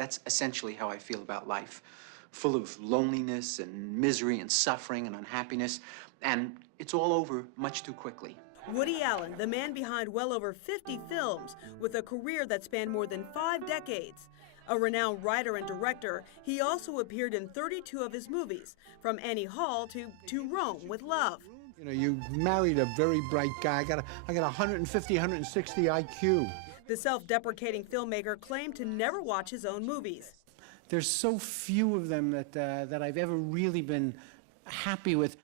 That's essentially how I feel about life. Full of loneliness and misery and suffering and unhappiness. And it's all over much too quickly. Woody Allen, the man behind well over 50 films, with a career that spanned more than 5 decades. A renowned writer and director, he also appeared in 32 of his movies, from Annie Hall to Rome with Love. You know, you married a very bright guy. I got 150, 160 IQ. The self-deprecating filmmaker claimed to never watch his own movies. There's so few of them that I've ever really been happy with.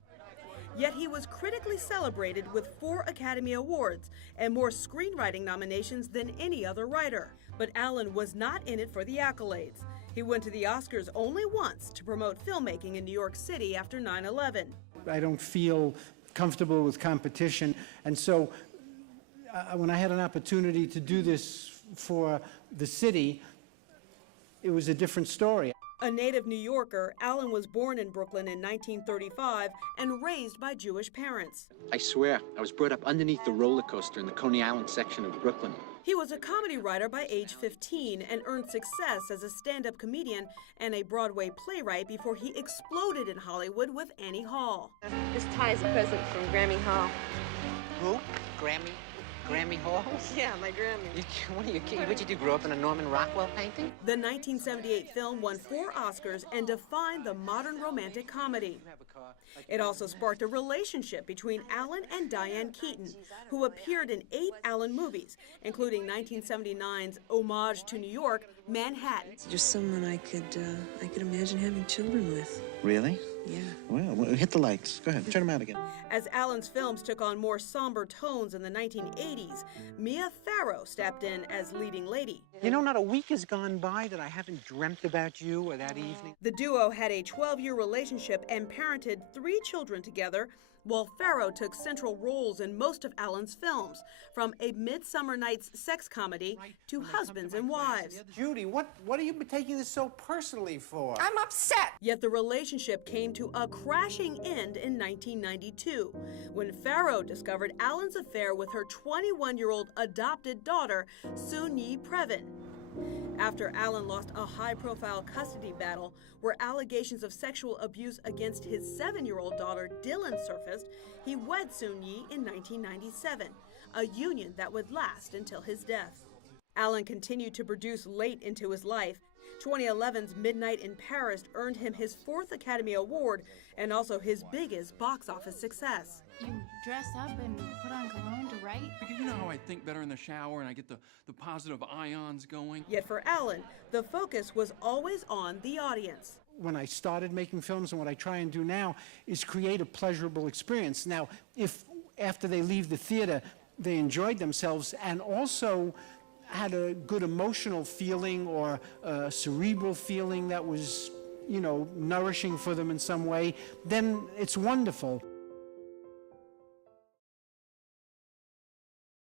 Yet he was critically celebrated with 4 Academy Awards and more screenwriting nominations than any other writer. But Allen was not in it for the accolades. He went to the Oscars only once to promote filmmaking in New York City after 9/11. I don't feel comfortable with competition, and so when I had an opportunity to do this for the city, it was a different story. A native New Yorker, Allen was born in Brooklyn in 1935 and raised by Jewish parents. I swear, I was brought up underneath the roller coaster in the Coney Island section of Brooklyn. He was a comedy writer by age 15 and earned success as a stand-up comedian and a Broadway playwright before he exploded in Hollywood with Annie Hall. This tie is a present from Grammy Hall. Who? Grammy Hall? Yeah, my Grammy. What are you kidding? What'd you do, grow up in a Norman Rockwell painting? The 1978 film won 4 Oscars and defined the modern romantic comedy. It also sparked a relationship between Allen and Diane Keaton, who appeared in 8 Allen movies, including 1979's homage to New York, Manhattan. Just someone I could imagine having children with. Really? Yeah. Well, hit the lights. Go ahead, turn them out again. As Allen's films took on more somber tones in the 1980s, Mia Farrow stepped in as leading lady. You know, not a week has gone by that I haven't dreamt about you or that evening. The duo had a 12-year relationship and parented 3 children together, while Farrow took central roles in most of Allen's films, from A Midsummer Night's Sex Comedy to Husbands and Wives. Judy, what are you taking this so personally for? I'm upset. Yet the relationship came to a crashing end in 1992, when Farrow discovered Allen's affair with her 21-year-old adopted daughter, Soon-Yi Previn. After Allen lost a high-profile custody battle where allegations of sexual abuse against his 7-year-old daughter, Dylan, surfaced, he wed Soon-Yi in 1997, a union that would last until his death. Allen continued to produce late into his life. 2011's Midnight in Paris earned him his 4th Academy Award and also his biggest box office success. You dress up and put on cologne to write? Because you know how I think better in the shower and I get the positive ions going? Yet for Allen, the focus was always on the audience. When I started making films, and what I try and do now is create a pleasurable experience. Now, if after they leave the theater, they enjoyed themselves and also had a good emotional feeling or a cerebral feeling that was, you know, nourishing for them in some way, then it's wonderful.